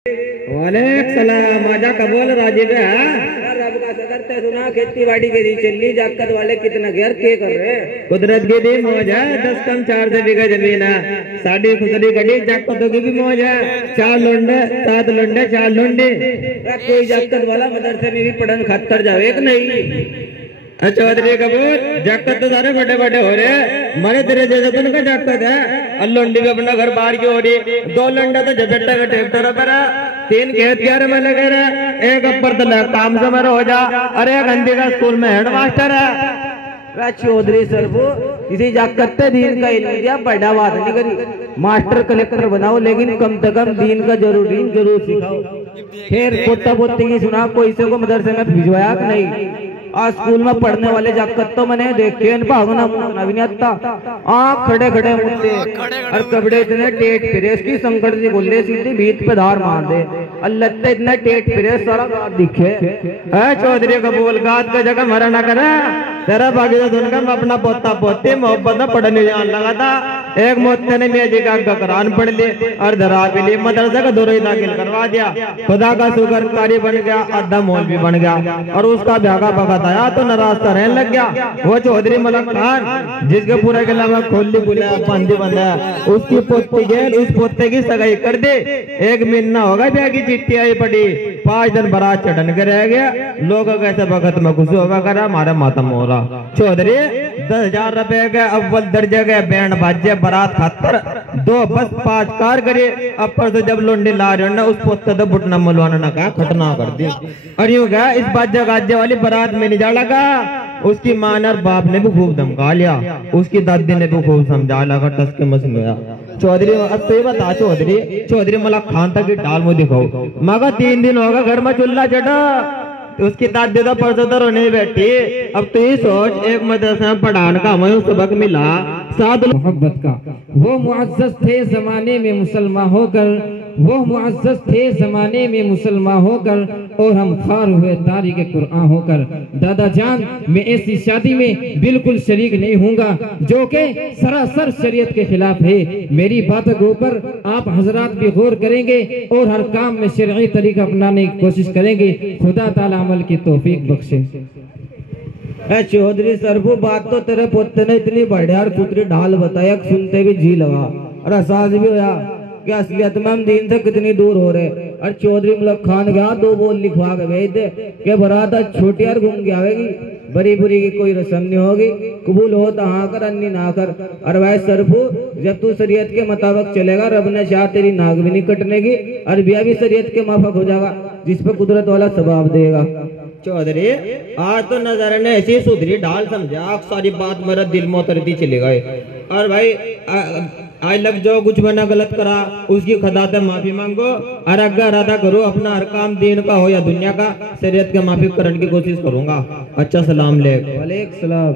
वालेकुम सलाम। आजा कबूल राजीव है। रब का सदर ते सुना खेती बाड़ी के दी चलनी जाकत वाले कितना घेर के कर रहे। कुदरत की दी मौज है। 10 कम 4 से बीघा जमीन है। साड़ी खुसरी कड़ी जाकतों की भी मौज है। 4 लोंडे 7 लोंडे 4 लोंडे। कोई जाकत वाला मदरसे में भी पढ़न खातर जावे कि नहीं। चौधरी कपूर जाकत तो सारे बड़े बड़े हो रहे। मारे तेरे जैसे तो उनका जाकत है। अल्लोंडी भी अपना घर बाहर की हो रही। 2 लोंडा तो जबेटा का ट्रैक्टर पर 3 खेत क्यारे में लगे रहे। एक अपर तो काम से मेरा हो जा। अरे गंदी का स्कूल में हेड मास्टर है। चौधरी सर वो किसी जाकत दीन का इल्म दिया बड़ा बात नहीं करी। मास्टर कलेक्टर बनाओ लेकिन कम से कम दीन का जरूर सिखाओ। फिर पोता पोती की सुना कोई से को मदरसे में भिजवाया कि नहीं। आज स्कूल में पढ़ने वाले जाकत तो मैंने देखे भागना मुतना भी नहीं आता। खड़े खड़े मुद्दे और कपड़े इतने टेट फिरे इसकी संकट से बोले सीधी भीत पे धार मार दे। अल्लाह इतना टेट फिरे सारा गात दिखे। चौधरी कबूल गात का जगह मरा ना करे। तेरा बाकी तो सुनकर मैं अपना पोता पोती मोहब्बत में पढ़ने जाने लगा था। एक मोहत्ते ने मेरे जी का कुरान पढ़ ली और धरा भी ली। मदरसे का दूर ही दाखिल करवा दिया। खुदा का शुक्र कारी बन गया। आधा मौलवी बन गया और उसका ब्यागा भगत आया तो नाराज सा रहने लग गया। वो चौधरी मलक खान जिसके पूरा के अलावा खोली बुला बंदी बंदा उसकी पोती के उस पोते की सगाई कर दे। 1 महीना होगा ब्याह की चिट्ठी आई पड़ी। 5 दिन बारात चढ़न के रह गया। लोगों कैसे भगत में खुश होगा करा हमारे मातम हो रहा। चौधरी 10,000 रुपए के अव्वल दर्जे के बैंड बाजे बारात खातर 2 बस 5 कार करे। अपर तो जब लोंडी ला रहे ना उस पोते तो बुटना मलवाना ना कहा खटना कर दी। और यूं क्या इस बाजे गाजे वाली बारात में नहीं जा लगा। उसकी मां और बाप ने भी खूब धमका लिया। उसकी दादी ने भी खूब समझा लगा टस के मस में। चौधरी अब तो ये बता चौधरी मलक खान तक की डाल मुझे दिखाओ। मगर 3 दिन होगा घर में चूल्हा चढ़ा। उसकी दादी तो परसों तो रोने बैठी। अब तो ये सोच एक मदरसे में पढ़ाने का हमें सबक मिला साद मोहब्बत का। वो मुअज़्ज़ज़ थे जमाने में मुसलमान होकर। वो मुअज़्ज़ज़ थे जमाने में मुसलमान होकर और हम खार हुए तारीख कुरान होकर। दादा जान मैं ऐसी शादी में बिल्कुल शरीक नहीं हूँगा जो कि सरासर शरीयत के खिलाफ है। मेरी बातों के ऊपर आप हजरात भी गौर करेंगे और हर काम में शरई तरीका अपनाने की कोशिश करेंगे। खुदा ताला अमल की तौफीक बख्शे। चौधरी सर वो बात तो तेरे पोते ने इतनी बढ़िया और सुथरी ढाल बताया सुनते भी जी लगा और एहसास भी होया कि असलियत में हम दीन से कितनी दूर हो रहे। और चौधरी मलक खान गया 2 बोल लिखवा के भेज दे कि बरात छोटी और घूम के आवेगी। बड़ी बुरी की कोई रस्म नहीं होगी। कबूल हो तो हाँ कर अन्नी ना कर। और वह सरफू जब तू शरीयत के मुताबिक चलेगा रब ने चाह तेरी नाक भी नहीं कटने की और ब्याह भी शरीयत के माफक हो जाएगा जिस पर कुदरत वाला सबाब देगा। चौधरी आज तो नजर ने ऐसी सुधरी ढाल समझा सारी बात मेरा दिल में उतरती चली गई। और भाई आज लग जाओ कुछ मैंने गलत करा उसकी खुदा से माफी मांगो और अगर इरादा करो अपना हर काम दीन का हो या दुनिया का शरीयत के माफी करने की कोशिश करूंगा। अच्छा सलाम वालेकुम सलाम।